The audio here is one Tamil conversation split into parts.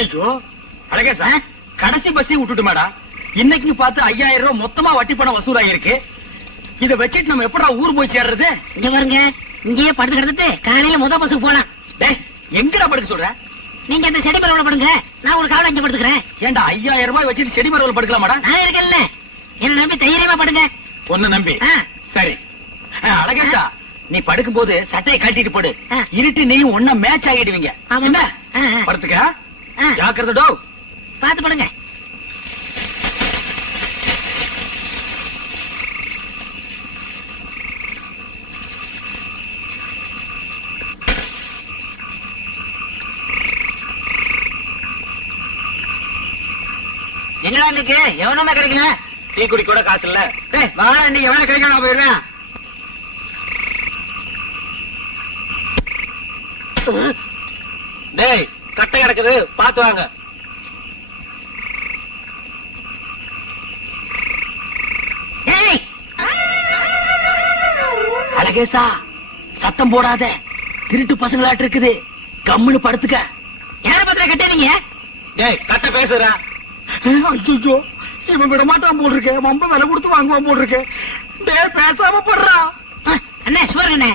ஐயோ அழகேசா, கடைசி பஸ்ஸையும் விட்டுட்டுமாடா. இன்னைக்கு பார்த்து 5000 ரூபாய் மொத்தமா வட்டி பணம் வசூலாயிருக்கு. இத வச்சுட்டு நம்ம எப்படா ஊர் போய் சேர்றது? இங்க பாருங்க, இங்கேயே படுத்து கிடந்துட்டு காலையில முத பஸ்ஸுக்கு போலாம். டேய், எங்கடா படுக்க சொல்ற? நீங்க அந்த செடி மரவுல படுங்க, நான் ஒரு காவல இங்க படுத்துக்கிறேன். ஏண்டா 5000 ரூபாய் வச்சுட்டு செடி மரவுல படுக்கலாமாடா? நான் இருக்கேன்ல, என்ன நம்பி தைரியமா படுங்க. ஒன்னு நம்பி? சரி. அழகேசா, நீ படுக்கும் போது சட்டையை கட்டிட்டு படு. இருட்டு நீயும் ஒன்னா மேட்ச் ஆகிடுவீங்க. என்ன படுத்துக்க, ஜாக்கிரதோ. பாத்து படுங்க. என்னடா இன்னைக்கு எவனுமே கிடைக்கல? டீ குடி கூட காசு இல்ல. வாடா, இன்னைக்கு எவனா கிடைக்க நான் போயிருவேன். டேய், கட்டை கிடக்குது, பாத்து வாங்க. அழகேசா, சத்தம் போடாத, திருட்டு பசங்களாட்டு இருக்குது. கம்முன்னு படுத்துக்க. யார பத்திர கட்டீங்க? டேய், கட்ட பேசுற. ஐயோ, இவன் விட மாட்டான் போல் இருக்கு. ரொம்ப விலை கொடுத்து வாங்குவான் போல் இருக்கு. டேய், பேசாம படுறா. அண்ணே சுவருங்க,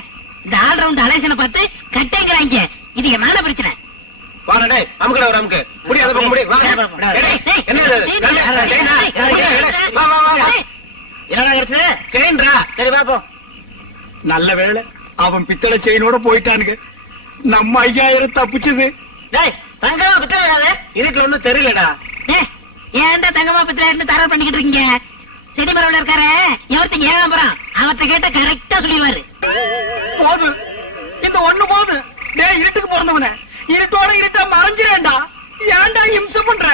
இந்த ஆல் ரவுண்ட் அலேசனை பார்த்து கட்டைங்கிறாங்க. இது என்ன பிரச்சனை? வாடா டேய், அமுக்குடா ஒரு அமுக்கு. முடியாத போக முடியும். வா. என்னடா கிடைச்சது? செயின்டா. சரி பாப்போம். நல்ல வேளை அவன் பித்தளை செயினோட போயிட்டானுங்க. நம்ம 5000 தப்பிச்சது. டேய், தங்கமா பித்தளை இதுக்கு ஒண்ணும் தெரியலடா. ஏன்டா தங்கமா பித்தளை தர பண்ணிக்கிட்டு இருக்கீங்க? செடி மரவுல இருக்காரு, எவர்த்தங்க ஏழாம்பரம், அவர்த்த கேட்ட கரெக்டா சொல்லிடுவாரு. போது, இந்த ஒண்ணு போது. டேய், இருட்டுக்கு பிறந்தவன இருட்டோட இருட்டா மறைஞ்சிரேன்டா. ஏன்டா இம்சை பண்ற?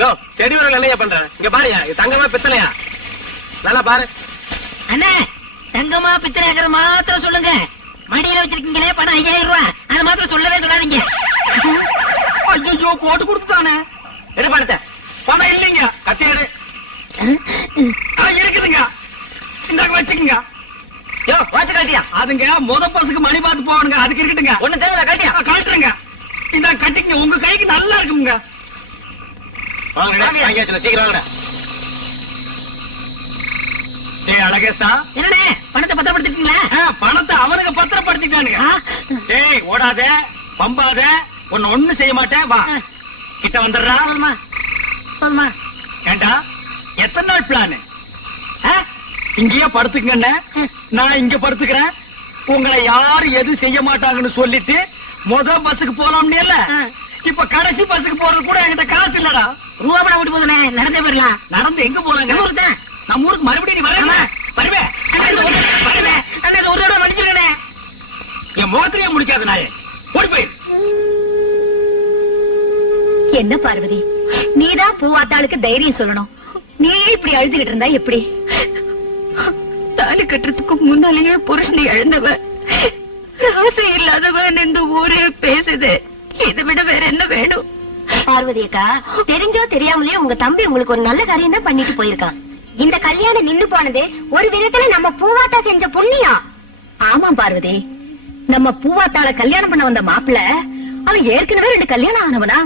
யோ, செடி மரம் என்னையா பண்ற? இங்க பாருயா, இது தங்கமா பித்தளையா? நல்லா பாரு. அண்ணே, தங்கமா பித்தளைங்கிற மாத்திரம் சொல்லுங்க. மடியில வச்சிருக்கீங்களே பணம் 5000 ரூபாய், அது மாத்திரம் சொல்லவே சொல்லாதீங்க. ஐயோ, போட்டு கொடுத்துட்டானே. எடு பணத்தை. பணம் இல்லைங்க. கத்தி எடு. இருக்குதுங்க, இந்தாங்க வச்சுக்கங்க. யோ, வாட்ச காட்டியா? அதுங்க முத பஸ்ஸுக்கு மணி பார்த்து போவானுங்க. அதுக்கு இருக்கட்டுங்க. ஒண்ணு தேவையில்ல, காட்டியா? காட்டுறேங்க. இந்த கட்டிங்க, உங்க கைக்கு நல்லா இருக்குங்க. சீக்கிரம். டேய் அழகேசா, என்னண்ணே பணத்தை பத்திரப்படுத்திட்டீங்களா? பணத்தை அவனுக்கு பத்திரப்படுத்திட்டானுங்க. டேய், ஓடாத, பம்பாத, ஒண்ணு செய்ய மாட்டேன். வா, கிட்ட வந்துடுறா. சொல்லுமா. ஏண்டா, எத்தனை நாள் பிளான்? இங்கேயே படுத்துக்கங்க. நான் இங்க படுத்துக்கிறேன். உங்களை யாரும் எது செய்ய மாட்டாங்கன்னு சொல்லிட்டு முத பஸ்ஸுக்கு போலாம்னு இல்ல. இப்ப கடைசி பஸ்ஸுக்கு போறது கூட என்கிட்ட காசு இல்லடா. ரூபா விட்டு போதுனே, நடந்தே போயிடலாம். நடந்து எங்க போறாங்க? நம்ம ஊருக்கு மறுபடியும் நீ வருவேன். ஒரு தடவை மன்னிச்சிருக்கேன். என் முகத்திலேயே முடிக்காத நாயே, ஓடி போயிரு. என்ன பார்வதி, நீதான் பூவாத்தாளுக்கு தைரியம் சொல்லணும். நீ இப்படி அழுதுகிட்டு இருந்தா எப்படி? தாலி கட்டுறதுக்கு முன்னாலேயே புருஷனை இழந்தவ, ராசி இல்லாதவன் இந்த ஊரே பேசுது. இதை விட வேற என்ன வேணும்? பார்வதி அக்கா, தெரிஞ்சோ தெரியாமலேயோ உங்க தம்பி உங்களுக்கு ஒரு நல்ல காரியம் தான் பண்ணிட்டு போயிருக்கான். இந்த கல்யாணம் நின்று போனது ஒரு விதத்துல நம்ம பூவாத்தா செஞ்ச புண்ணியம். ஆமா பார்வதி, நம்ம பூவாத்தாள கல்யாணம் பண்ண வந்த மாப்பிள்ள அவன் ஏற்கனவே 2 கல்யாணம் ஆனவனா?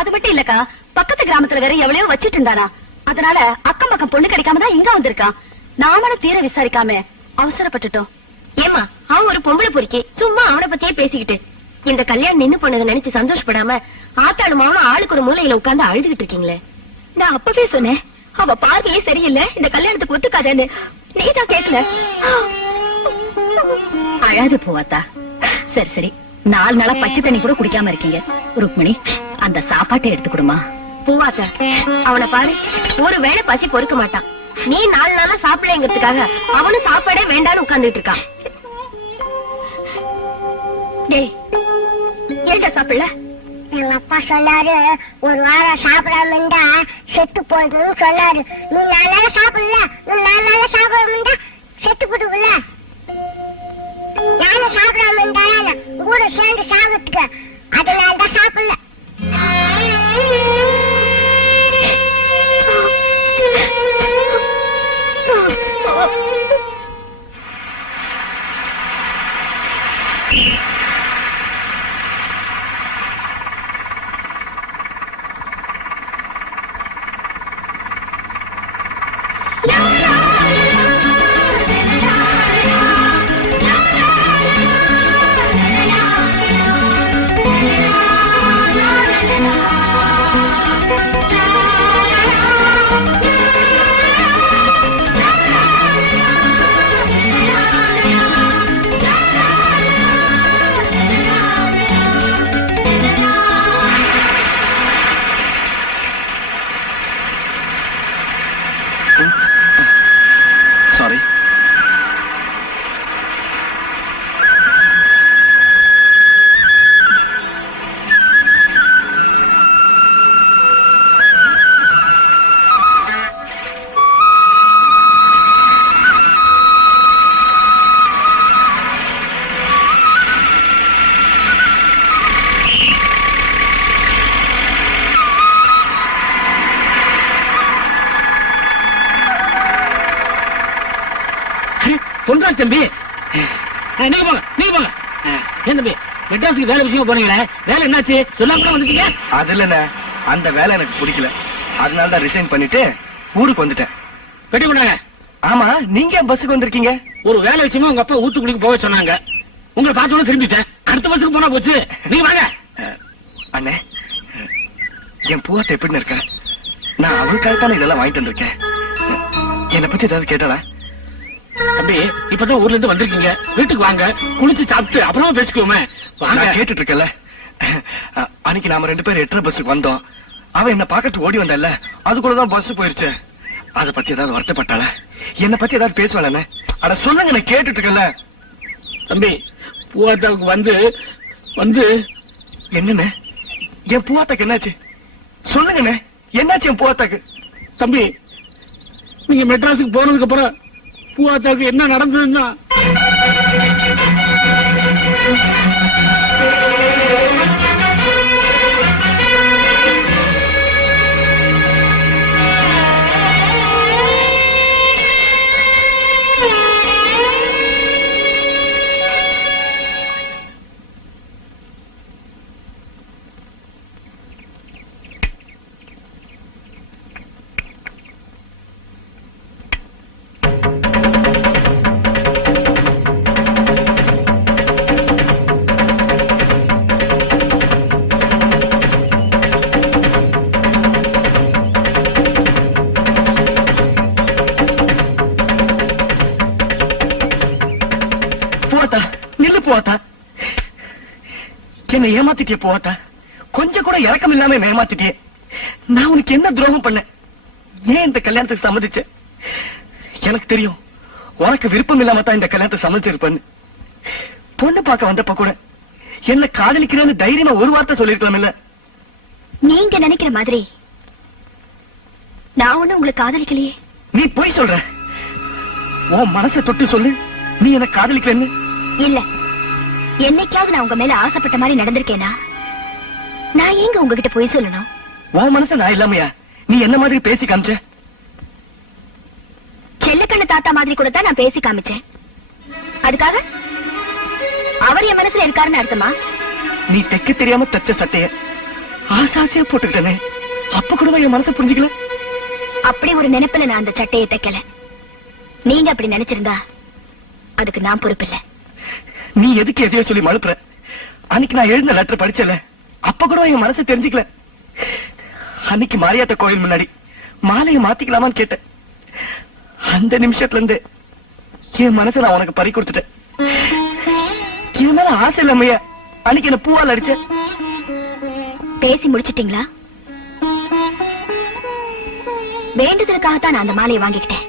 அது மட்டும் இல்லக்கா, பக்கத்து கிராமத்துல வேற எவ்வளவோ வச்சிட்டு இருந்தானா. அதனால அக்கம் பக்கம் பொண்ணு கிடைக்காம தான் இங்க வந்திருக்கான். நாமளும் தீர விசாரிக்காம அவசரப்பட்டுட்டோம். ஏமா, அவன் ஒரு பொம்பளை பொறுக்கி, சும்மா அவனை பத்தியே பேசிக்கிட்டு இந்த கல்யாணம் நின்னு போனதை நினைச்சு சந்தோஷப்படாம ஆத்தாளும் அவனும் ஆளுக்கு ஒரு மூலையில உட்கார்ந்து அழுதுகிட்டு இருக்கீங்களே. நான் அப்பவே சொன்னேன், அவ பார்வையே சரியில்லை, இந்த கல்யாணத்துக்கு ஒத்துக்காதேன்னு. நீதான் கேட்கல. அழாது பூவாத்தா. சரி சரி, 4 நாளா பச்சை தண்ணி கூட குடிக்காம இருக்கீங்க. ருக்மணி, அந்த சாப்பாட்டை எடுத்துக்கிடுமா. பூவாத்தா, அவனை பாரு, ஒரு வேளை பசி பொறுக்க மாட்டான். நீ 4 நாளா சாப்பிடலைங்கிறதுக்காக அவனும் சாப்பாடே வேண்டான்னு உட்கார்ந்துட்டு இருக்கான். டேய், ஏன்டா சாப்பிடல? எங்க அப்பா சொன்னாரு, ஒரு வாரம் சாப்பிடாம இருந்தா செத்து போயிடுன்னு சொன்னாரு. நீ 4 நாள் சாப்பிடல, நீ 4 நாள் சாப்பிடாம செத்து போடுவில்ல. நானும் சாப்பிடாம இருந்தா கூட சேர்ந்து சாப்பிட்டுக்க, அதனால தான் சாப்பிடல. மெட்ராஸ் தம்பி. நீங்க போங்க, நீங்க போங்க. ஏன் தம்பி மெட்ராஸுக்கு வேலை விஷயமா போனீங்களே, வேலை என்னாச்சு சொல்லாம வந்துட்டீங்க? அது இல்லண்ணே, அந்த வேலை எனக்கு பிடிக்கல. அதனாலதான் ரிசைன் பண்ணிட்டு ஊருக்கு வந்துட்டேன். பெட்டி பண்ணாங்க. ஆமா, நீங்க பஸ்ஸுக்கு வந்திருக்கீங்க? ஒரு வேலை விஷயமா உங்க அப்பா ஊத்துக்குடிக்கு போக சொன்னாங்க. உங்களை பார்த்தோன்னு திரும்பிட்டேன். அடுத்த பஸ்ஸுக்கு போனா போச்சு. நீங்க வாங்க. அண்ணே, என் பூவாத்த எப்படின்னு இருக்க? நான் அவளுக்காகத்தானே இதெல்லாம் வாங்கிட்டு வந்திருக்கேன். என்னை பத்தி ஏதாவது கேட்டாளா? தம்பி இப்பதான் ஊர்ல இருந்து வந்திருக்கீங்க, வீட்டுக்கு வாங்க, குளிச்சு சாப்பிட்டு அப்புறமா பேசிக்குவோமே. வாங்க. நான் கேட்டுட்டு இருக்கல. அன்னைக்கு நாம 2 பேரும் 8:30 பஸ்ஸுக்கு வந்தோம். அவன் என்ன பாக்கத்து ஓடி வந்தல்ல, அதுக்குள்ளதான் பஸ் போயிருச்சு. அத பத்தி ஏதாவது வருத்தப்பட்டாளா? என்ன பத்தி ஏதாவது பேசுவாளே? அட சொல்லுங்க, நான் கேட்டுட்டு இருக்கல. தம்பி பூவாத்தாவுக்கு வந்து வந்து என்னன்னு? என் பூவாத்தாக்கு என்னாச்சு சொல்லுங்கண்ணே. என்னாச்சு என் பூவாத்தாக்கு? தம்பி நீங்க மெட்ராஸுக்கு போனதுக்கு அப்புறம் பூவாத்தாவுக்கு என்ன நடந்ததுன்னா, என்ன ஏமாத்திட்டே போவாத்தா? கொஞ்சம் கூட இறக்கம் இல்லாம ஏமாத்திட்டே. நான் உனக்கு என்ன துரோகம் பண்ண? ஏன் இந்த கல்யாணத்துக்கு சம்மதிச்ச? எனக்கு தெரியும் உனக்கு விருப்பம் இல்லாம தான் இந்த கல்யாணத்தை சம்மதிச்சிருப்பேன்னு. பொண்ணு பார்க்க வந்தப்ப கூட என்ன காதலிக்கிறேன்னு தைரியமா ஒரு வார்த்தை சொல்லிருக்கலாம் இல்ல? நீங்க நினைக்கிற மாதிரி நான் ஒண்ணு உங்களை காதலிக்கலையே. நீ போய் சொல்ற. உன் மனசை தொட்டு சொல்லு, நீ என்ன காதலிக்கிறேன்னு. இல்ல, என்னைக்காவது நான் உங்க மேல ஆசைப்பட்ட மாதிரி நடந்திருக்கேனா? நான் ஏங்க உங்ககிட்ட போய் சொல்லணும்? உன் மனசை நான் இல்லாமையா நீ என்ன மாதிரி பேசி காமிச்ச? செல்லக்கண்ணு தாத்தா மாதிரி கூட தான் நான் பேசி காமிச்சேன். அதுக்காக அவர் என் மனசுல இருக்காருன்னு அர்த்தமா? நீ தைக்க தெரியாம தச்ச சட்டைய ஆசாசியா போட்டுக்கிட்டனே, அப்ப கூட என் மனசை புரிஞ்சுக்கல. அப்படி ஒரு நினைப்புல நான் அந்த சட்டையை தைக்கல. நீங்க அப்படி நினைச்சிருந்தா அதுக்கு நான் பொறுப்பில்லை. நீ எதுக்கு எதையோ சொல்லி மழுப்புற? அன்னைக்கு நான் எழுந்த லெட்டர் படிச்சல, அப்ப கூட என் மனசு தெரிஞ்சுக்கல. அன்னைக்கு மாரியாத்த கோயில் முன்னாடி மாலையை மாத்திக்கலாமான்னு கேட்டேன். அந்த நிமிஷத்துல இருந்து என் மனசை நான் உனக்கு பறி கொடுத்துட்டேன். என் மேல ஆசை இல்லாமையா அன்னைக்கு என்ன பூவால் அடிச்ச? பேசி முடிச்சிட்டீங்களா? வேண்டுதலுக்காகத்தான் நான் அந்த மாலையை வாங்கிக்கிட்டேன்.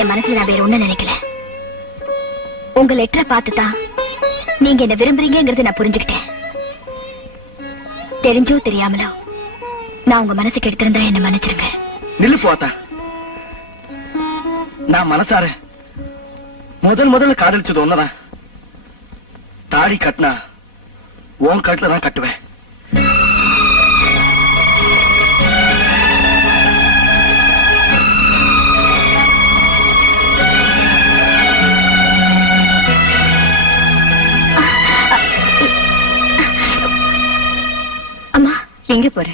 என் மனசுல நான் வேற ஒண்ணு நினைக்கல. உங்க லெட்டரை பார்த்துதான் நீங்க என்ன விரும்புறீங்கிறது நான் புரிஞ்சுக்கிட்டேன். தெரிஞ்சோ தெரியாமலோ நான் உங்க மனசுக்கு எடுத்திருந்தா என்ன மன்னிச்சிருங்க. நில்லு போத்தா. நான் மனசார முதல்ல காதலிச்சது ஒன்னதான். தாடி கட்டினா உன் கட்டுல தான் கட்டுவேன். அம்மா எங்க போற?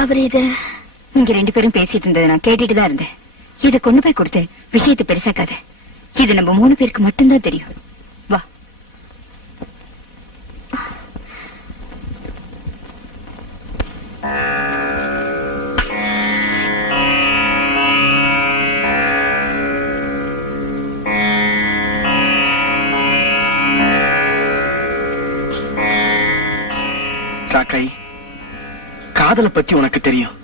அவர் இது நீங்க 2 பேரும் பேசிட்டு இருந்ததை நான் கேட்டுட்டு தான் இருந்தேன். இதை கொண்டு போய் கொடுத்து விஷயத்தை பெருசாக்காத. இது நம்ம 3 பேருக்கு மட்டும்தான் தெரியும். வா. காக்காய், காதலை பத்தி உனக்கு தெரியும்.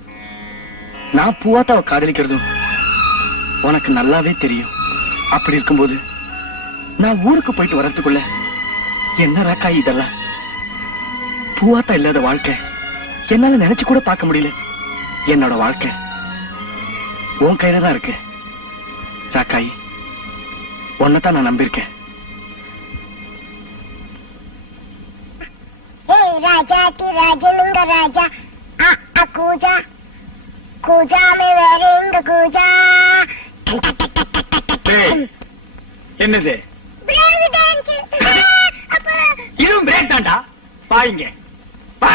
நான் பூவாத்தாவை காதலிக்கிறதும் உனக்கு நல்லாவே தெரியும். அப்படி இருக்கும்போது நான் ஊருக்கு போயிட்டு வர்றதுக்குள்ள என்ன ராக்காய் இதெல்லாம்? பூவாத்தா இல்லாத வாழ்க்கை என்னால நினைச்சு கூட பார்க்க முடியல. என்னோட வாழ்க்கை உன் கையில தான் இருக்கு ராக்காய். உன்னைத்தான் நான் நம்பியிருக்கேன். राजा की राजलिंग राजा कूजा कूजा में वेरिंग कूजा என்னது பிரேக் டான்ஸ். அப்ப இதுவும் பிரேக் தான்டா. பாருங்க பா.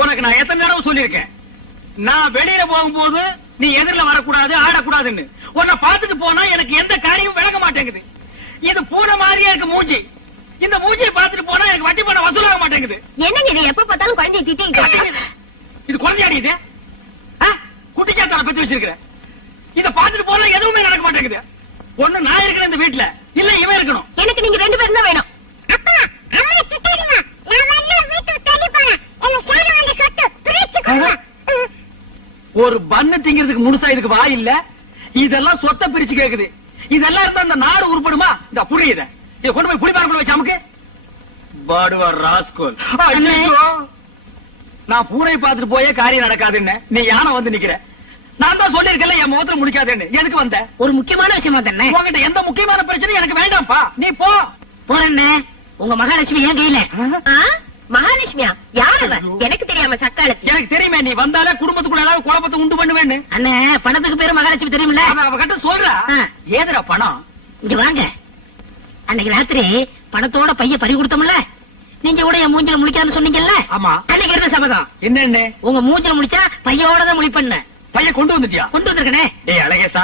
உனக்கு நான் எத்தனை தடவை சொல்லியிருக்கேன், நான் வெளியில போகும்போது நீ எதிரில வரக்கூடாது, ஆடக்கூடாதுன்னு. உன்னை பார்த்துட்டு போனா எனக்கு எந்த காரியமும் விளங்க மாட்டேங்குது. இது பூனை மாதிரியே இருக்கு மூஞ்சி. இந்த மூஞ்சியை பார்த்துட்டு போனா எனக்கு வட்டி பணம் வசூலாக மாட்டேங்குது. என்னங்க இது எப்ப பார்த்தாலும் குழந்தைய திட்டிங்க? இது குழந்தையாடி இது? குட்டிச்சாத்தான பத்தி வச்சிருக்கிற. இத பார்த்துட்டு போனா எதுவுமே நடக்க மாட்டேங்குது. ஒண்ணு நான் இருக்கிறேன் இந்த வீட்டுல, இல்ல இவன் இருக்கணும். எனக்கு நீங்க 2 பேரும் தான் வேணும். அப்பா அம்மா திட்டிடுங்க. நான் வந்து வீட்டுக்கு தள்ளி போறேன். என்ன சாண வந்து சொத்து பிரிச்சு கொடுங்க. ஒரு பண்ணு திங்கிறதுக்கு முழுசா இதுக்கு வா இல்ல. இதெல்லாம் சொத்தை பிரிச்சு கேக்குது. இதெல்லாம் இருந்தா இந்த நாடு உருப்படுமா? இந்த புரியுத இதை கொண்டு போய் புளிப்பாருக்குள்ள வச்சு அமுக்கு. பாடுவா ராஸ்கோல். ஐயோ, நான் பூனை பார்த்துட்டு போயே காரியம் நடக்காதுன்னு நீ யானை வந்து நிக்கிற. நான் தான் சொல்லிருக்கல என் முகத்துல முடிக்காதுன்னு. எதுக்கு வந்த? ஒரு முக்கியமான விஷயமா தானே. உங்ககிட்ட எந்த முக்கியமான பிரச்சனையும் எனக்கு வேண்டாம்ப்பா. நீ போ. போறேன்னு உங்க மகாலட்சுமி ஏன் கையில? மகாலட்சுமியா? யார் அவ? எனக்கு தெரியாம சக்காலத்து. எனக்கு தெரியுமே, நீ வந்தாலே குடும்பத்துக்குள்ள ஏதாவது குழப்பத்தை உண்டு பண்ணுவேன்னு. அண்ணே, பணத்துக்கு பேரு மகாலட்சுமி தெரியுமில்ல? அவ கிட்ட சொல்றா. ஏதுடா பணம்? இங்க வாங்க. அன்னைக்கு ராத்திரி பணத்தோட பைய பறி கொடுத்தோம்ல, நீங்க கூட என் மூஞ்சில முழிக்கான்னு சொன்னீங்கல்ல? ஆமா. அன்னைக்கு இருந்த சபதம் என்னன்னு? உங்க மூஞ்சில முடிச்சா பையோட தான் முழிப்பண்ண. பையன் கொண்டு வந்துட்டியா? கொண்டு வந்திருக்கனே. டேய் அழகேசா,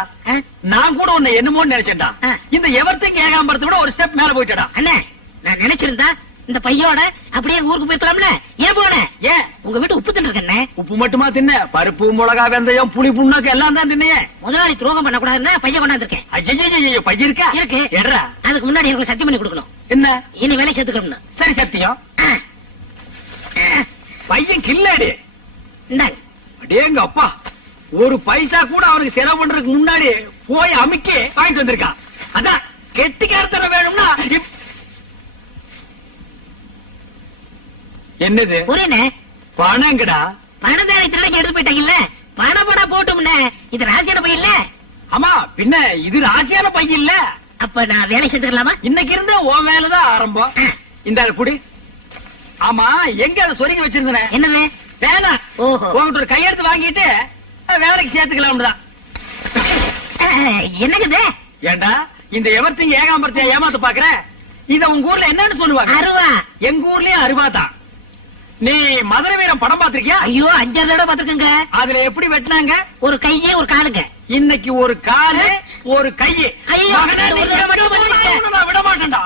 நான் கூட உன்னை என்னமோன்னு நினைச்சேன்டா. இந்த எவர்த்திங் ஏகாம்பரத்தை விட ஒரு ஸ்டெப் மேல போயிட்டடா. அண்ணே, நான் நினைச்சிருந்தா இந்த பையோட அப்படியே ஊருக்கு போயிருக்கலாம்ல. ஏன் போன? ஏன்? உங்க வீட்டு உப்பு தின்னு இருக்கேன். உப்பு மட்டுமா தின்ன? பருப்பு, மிளகா, வெந்தயம், புளி, புண்ணாக்கு எல்லாம் தான் தின்னையே. முதலாளி துரோகம் பண்ண கூடாதுன்னு பைய கொண்டாந்துருக்கேன். ஐயோ, பையன் இருக்கா? இருக்கு. எட்ரா. அதுக்கு முன்னாடி எனக்கு சத்தியம் பண்ணி கொடுக்கணும். என்ன? இனி வேலை சேர்த்துக்கணும். சரி சத்தியம். பையன் கில்லாடி. இந்தாங்க. அடேங்க அப்பா, ஒரு பைசா கூட அவனுக்கு செலவு பண்றதுக்கு முன்னாடி போய் அமுக்கி வாங்கிட்டு வந்திருக்கான். அதான் கெட்டிக்காரத்தனம் வேணும்னா என்னது? புரியனே. பணங்கடா. பணம் தானே திருடங்க எடுத்து போயிட்டாங்கல்ல. பணம் போட்டோம்னே. இது ராசியான பையன் இல்ல? ஆமா, பின்ன இது ராசியான பையன் இல்ல. அப்ப நான் வேலை சேர்த்துக்கலாமா? இன்னைக்கு இருந்து உன் வேலைதான் ஆரம்பம். இந்த குடி. ஆமா, எங்க அதை சொருகி வச்சிருந்தேன்? என்னது? வேணா. ஓஹோ. உங்ககிட்ட ஒரு கையெழுத்து வாங்கிட்டு வேலைக்கு சேர்த்துக்கலாம் தான். என்னங்குது? ஏண்டா இந்த எவர்த்திங் ஏகாம்பரத்தை ஏமாத்து பாக்குற? இத உங்க ஊர்ல என்னன்னு சொல்லுவாங்க? அருவா. எங்க ஊர்லயும் அருவா தான். நீ மதுரை வீரம் படம் பாத்திருக்கியா? ஐயோ, 5 தடவை பாத்துருக்கங்க. அதுல எப்படி வெட்டினாங்க? ஒரு கையே ஒரு காலுங்க. இன்னைக்கு ஒரு காலு ஒரு கையே. ஐயோ, மகனே, நீ நான் விட மாட்டேன்டா.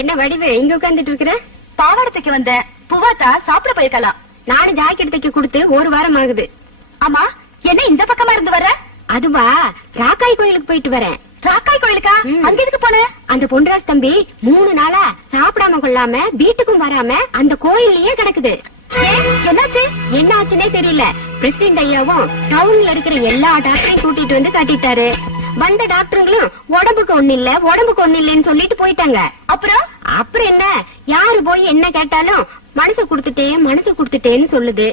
என்ன வடிவு இங்க உட்கார்ந்துட்டு இருக்கிற? பாவாடத்துக்கு வந்த பூவாத்தா சாப்பிட போயிருக்கலாம். நானும் ஜாக்கெட் தைக்க கொடுத்து 1 வாரம் ஆகுது. ஆமா, என்ன இந்த பக்கமா இருந்து வர? அதுவா, ராக்காய் கோயிலுக்கு போயிட்டு வரேன். ராக்காய் கோயிலுக்கா? அங்க எதுக்கு போன? அந்த பொன்ராஜ் தம்பி 3 நாளா சாப்பிடாம கொள்ளாம வீட்டுக்கும் வராம அந்த கோயில்லயே கிடக்குது. என்னாச்சு? என்ன ஆச்சுன்னே தெரியல. பிரசிடென்ட் ஐயாவும் டவுன்ல இருக்கிற எல்லா டாக்டரையும் கூட்டிட்டு வந்து காட்டிட்டாரு. வந்த டாக்டருங்களும் உடம்புக்கு ஒண்ணு இல்ல, உடம்புக்கு ஒண்ணு இல்லன்னு சொல்லிட்டு போயிட்டாங்க. அப்புறம் என்ன, யாரு போய் என்ன கேட்டாலும் மனசு குடுத்துட்டேன்னு சொல்லுது.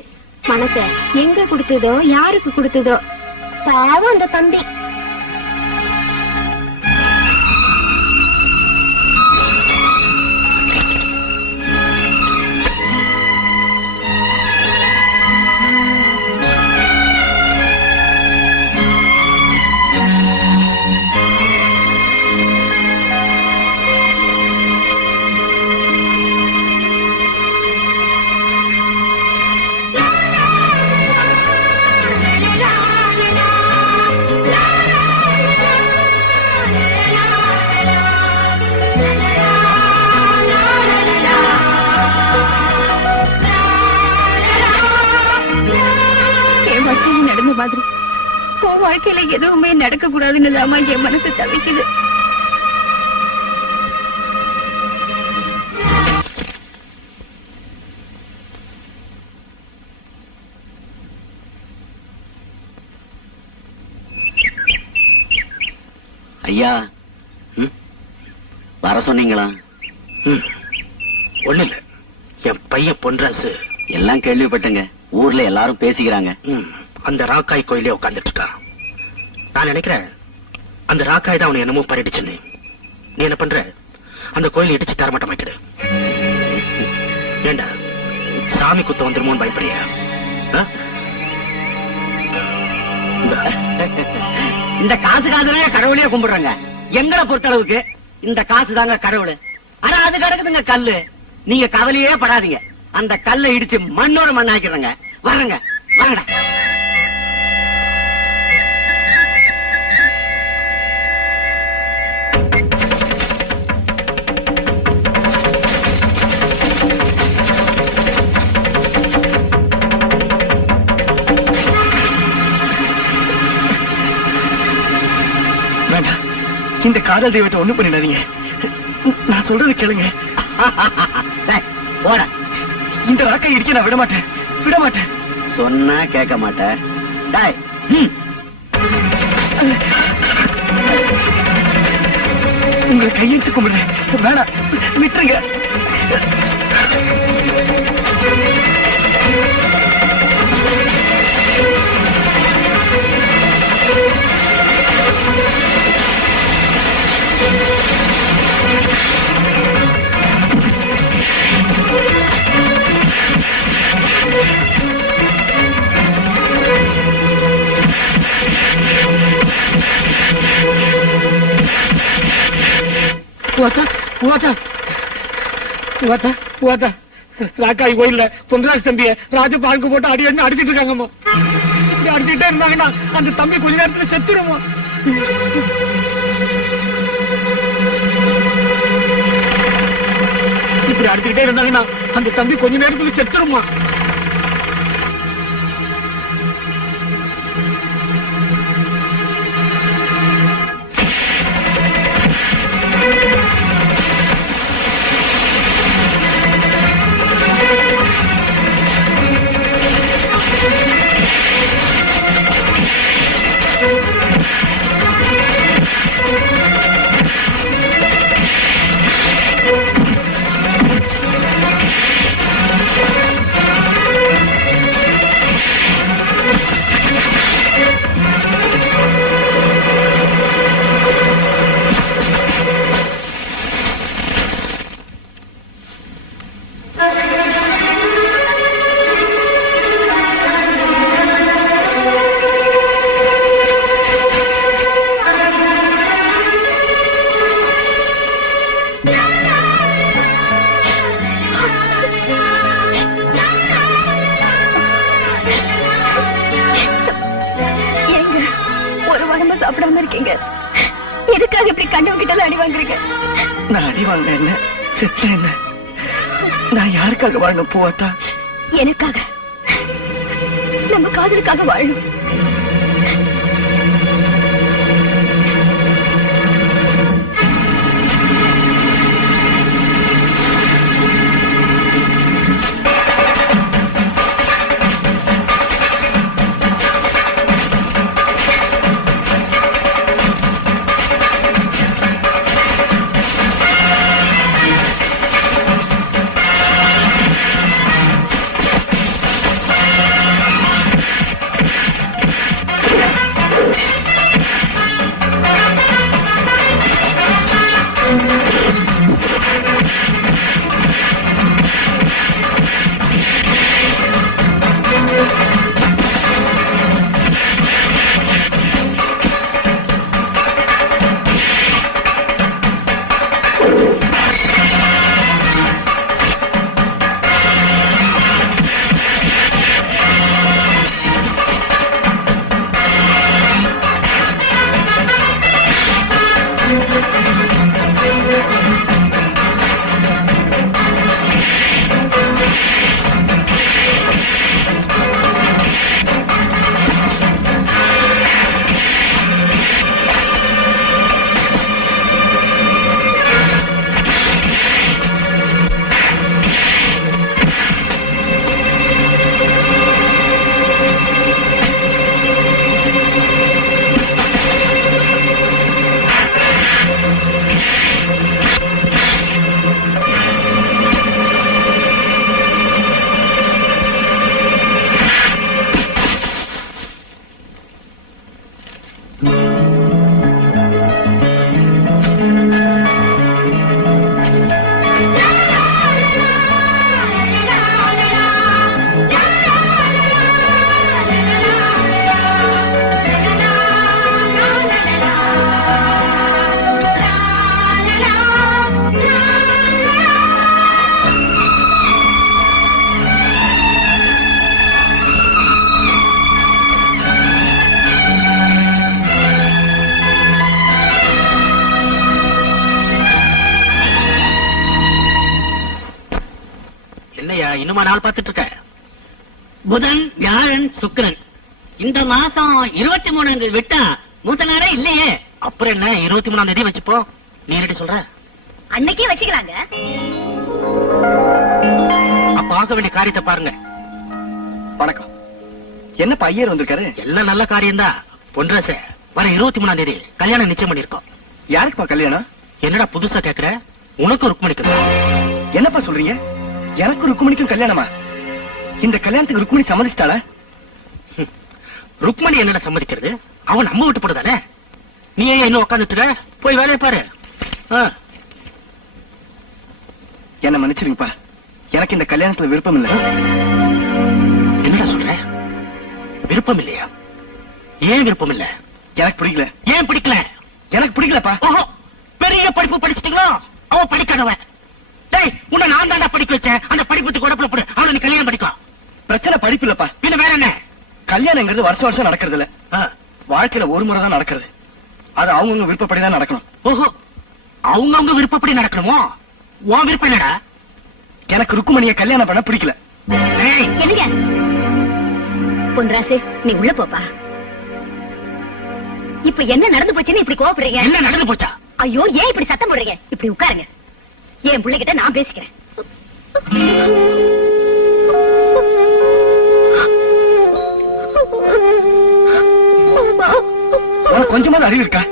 மனச எங்க குடுத்ததோ, யாருக்கு குடுத்ததோ. பாவம் அந்த தம்பி. நடந்த மாதிரி உன் வாழ்க்கையில எதுவுமே நடக்க கூடாதுன்னு தாமா என் மனசு தவிக்குது. ஐயா, வர சொன்னீங்களா? ஒண்ணு இல்ல, என் பையன் பொன்ராசு எல்லாம் கேள்விப்பட்டங்க. ஊர்ல எல்லாரும் பேசிக்கிறாங்க. அந்த ராக்காய் கோயிலே உட்கார்ந்துட்டு இருக்கான். நான் நினைக்கிறேன் அந்த ராக்காய் தான் அவனை என்னமோ பரடிச்சுன்னு. நீ என்ன பண்ற, அந்த கோயிலை இடிச்சு தரமாட்டமாக்கிடு. ஏண்டா சாமி குத்த வந்துருமோன்னு பயப்படுறியா? இந்த காசுக்காகவே கடவுளையே கும்பிடுறாங்க. எங்களை பொறுத்தளவுக்கு இந்த காசு தாங்க கடவுள். ஆனா அது கிடக்குதுங்க கல்லு. நீங்க கவலையே படாதீங்க, அந்த கல்லை இடிச்சு மண்ணோட மண்ணாக்கிறங்க. வரங்க வாங்கடா. வேண்டாம், இந்த காதல் தெய்வத்தை ஒண்ணு பண்ணிடாதீங்க. நான் சொல்றது கேளுங்க. போற இந்த வாக்கை இடிக்க நான் விட மாட்டேன், விட மாட்டேன். சொன்னா கேட்க மாட்டேன். உங்களை கையெழுத்து கும்பிடுறேன், வேணாம் விட்டுருங்க. ராக்காய் கோயில்ல பொங்கராஜ் தம்பிய ராஜ பாங்கு போட்டு அடி அடிச்சிட்டு இருக்காங்கம்மா. அடிச்சுட்டே இருந்தாங்கன்னா அந்த தம்பி கொஞ்ச நேரத்துல செத்துருமா. இப்படி அடிச்சுட்டே இருந்தாங்கன்னா அந்த தம்பி கொஞ்ச நேரத்துல செத்துருமா. சாப்பிடாம இருக்கீங்க, எதுக்காக இப்படி கண்டவங்கிட்ட அடி வாங்குறீங்க? நான் அடி வாங்க என்ன, செத்த என்ன, நான் யாருக்காக வாழணும் பூவாத்தா? எனக்காக, நம்ம காதலுக்காக வாழணும். இன்னுமா நாள் பார்த்துட்டு இருக்க? புதன், வியாழன், சுக்கிரன். இந்த மாசம் 23 விட்டா மூத்த நாளே இல்லையே. அப்புறம் என்ன 23ஆம் தேதி வச்சுப்போ. நீ என்னடி சொல்ற? அன்னைக்கே வச்சுக்கலாங்க. அப்ப ஆக வேண்டிய காரியத்தை பாருங்க. வணக்கம். என்னப்பா ஐயர் வந்திருக்காரு? எல்லாம் நல்ல காரியம்தான். பொன்ராச வர 23ஆம் தேதி கல்யாணம் நிச்சயம் பண்ணிருக்கோம். யாருக்குப்பா கல்யாணம்? என்னடா புதுசா கேக்குற? உனக்கு ருக்மணிக்கு. என்னப்பா சொல்றீங்க? எனக்கு ருக்குமணிக்கும் கல்யாணமா? இந்த கல்யாணத்துக்கு ருக்குமணி சம்மதிச்சிட்டாளா? ருக்மணி என்னடா சம்மதிக்கிறது? அவன் நம்ம விட்டு போடுதானே. நீ ஏன் இன்னும் உட்காந்துட்டு போய் வேலையை பாரு. என்ன மன்னிச்சிருங்கப்பா, எனக்கு இந்த கல்யாணத்துல விருப்பம் இல்ல. என்னடா சொல்ற? விருப்பம் இல்லையா? ஏன் விருப்பம் இல்ல? எனக்கு பிடிக்கல. ஏன் பிடிக்கல? எனக்கு பிடிக்கலப்பா. ஓஹோ, பெரிய படிப்பு படிச்சிட்டீங்களோ? அவன் படிக்காதவன். டேய், உன்னை நான் தாண்டா படிக்க வச்சேன். அந்த படிப்புக்கு உடப்புல போடு. அவனை நீ கல்யாணம் படிக்கும். பிரச்சனை படிப்பு இல்லப்பா. பின்ன வேற என்ன? கல்யாணங்கிறது வருஷம் வருஷம் நடக்கிறது இல்ல. வாழ்க்கையில ஒரு முறை தான் நடக்கிறது. அது அவங்கவுங்க விருப்பப்படிதான் நடக்கணும். ஓஹோ, அவங்கவுங்க விருப்பப்படி நடக்கணுமோ? உன் விருப்பம் என்னடா? எனக்கு ருக்குமணியை கல்யாணம் பண்ண பிடிக்கல. ஏய், இல்லைங்க பொன்ராசு, நீ உள்ள போப்பா. இப்ப என்ன நடந்து போச்சுன்னு இப்படி கோவப்படுறீங்க? என்ன நடந்து போச்சா? ஐயோ, ஏன் இப்படி சத்தம் போடுறீங்க? இப்படி உட்காருங்க. என் பிள்ளைகிட்ட நான் பேசிக்கிறேன். உனக்கு கொஞ்சமாவது அறிவு இருக்கா?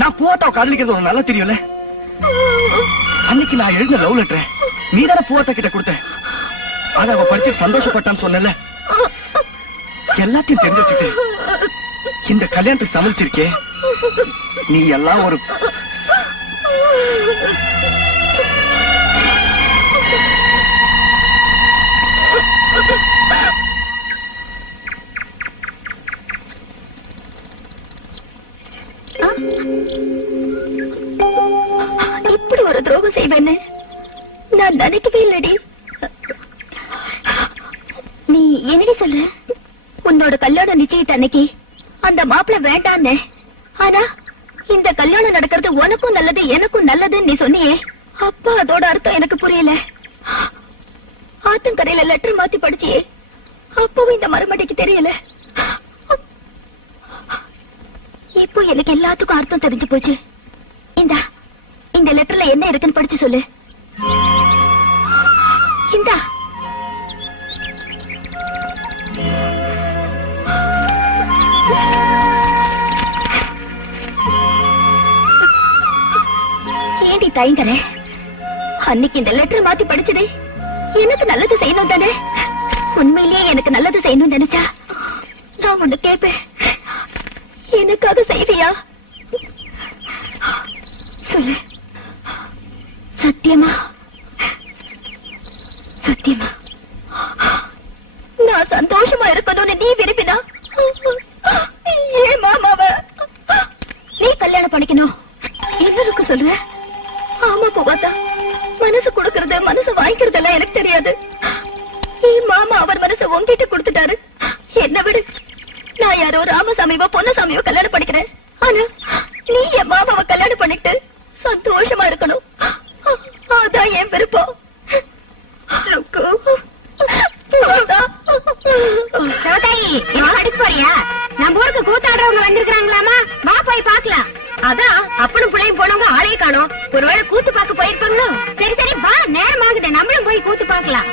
நான் பூவாத்தாவை காதலிக்கிறது உனக்கு நல்லா தெரியும்ல. அன்னைக்கு நான் எழுந்த லவ் லெட்டர் நீ தானே பூவாத்தா கிட்ட கொடுத்த. அத அவ படிச்சு சந்தோஷப்பட்டான்னு சொன்னல. எல்லாத்தையும் தெரிஞ்சு வச்சுட்டு இந்த கல்யாணத்துக்கு சமைச்சிருக்கே. நீ எல்லாம் ஒரு இப்படி ஒரு துரோகம் செய்வேன்னு நான் நினைக்கவே இல்லடி. நீ என்னடி சொல்ற? உன்னோட கல்யாணம் நிச்சயித்த அன்னைக்கு அந்த மாப்பிள்ளை வேண்டான்னு, ஆனா இந்த கல்யாணம் நடக்கிறது உனக்கும் நல்லது எனக்கும் நல்லதுன்னு நீ சொன்னியே. அப்பா அதோட அர்த்தம் எனக்கு புரியல. ஆத்தங்கரையில லெட்டர் மாத்தி படிச்சியே, அப்பவும் இந்த மறுமடிக்கு தெரியல. இப்போ எனக்கு எல்லாத்துக்கும் அர்த்தம் தெரிஞ்சு போச்சு. இந்த லெட்டர்ல என்ன இருக்குன்னு படிச்சு சொல்லு. இந்தா. ஏண்டி தயங்கற? அன்னைக்கு இந்த லெட்டர் மாத்தி படிச்சதே எனக்கு நல்லது செய்யணும் தானே. உண்மையிலேயே எனக்கு நல்லது செய்யணும் நினைச்சா நான் ஒண்ணு கேட்பேன். எனக்கு அது செய்வியா? சொல்லு. சத்தியமா? சத்தியமா நான் சந்தோஷமா இருக்கணும்னு நீ விரும்பினா ஏன் மாமாவ நீ கல்யாணம் பண்ணிக்கணும் என்னருக்கு சொல்ற? ஆமா பூவாத்தா, மனசு கொடுக்கறது மனசு வாங்கிக்கிறதெல்லாம் எனக்கு தெரியாது. என் மாமா அவர் மனசை உங்கிட்ட கொடுத்துட்டாரு. என்ன விடு, நான் யாரோ ராமசாமியோ பொன்னசாமியோ கல்யாணம் பண்ணிக்கிறேன். ஆனா நீ என் மாமாவை கல்யாணம் பண்ணிட்டு சந்தோஷமா இருக்கணும். அதான் என் விருப்பம். போறியா? நம்ம ஊருக்கு கூத்தாடுறவங்க வந்திருக்காங்களாமா? வா போய் பாக்கலாம். அதான் அப்பனும் பிள்ளையும் போனவங்க ஆளே காணோம். ஒருவேளை கூத்து பார்க்க போயிருப்பாங்களோ? சரி சரி வா, நேரம் ஆகுது, நம்மளும் போய் கூத்து பார்க்கலாம்.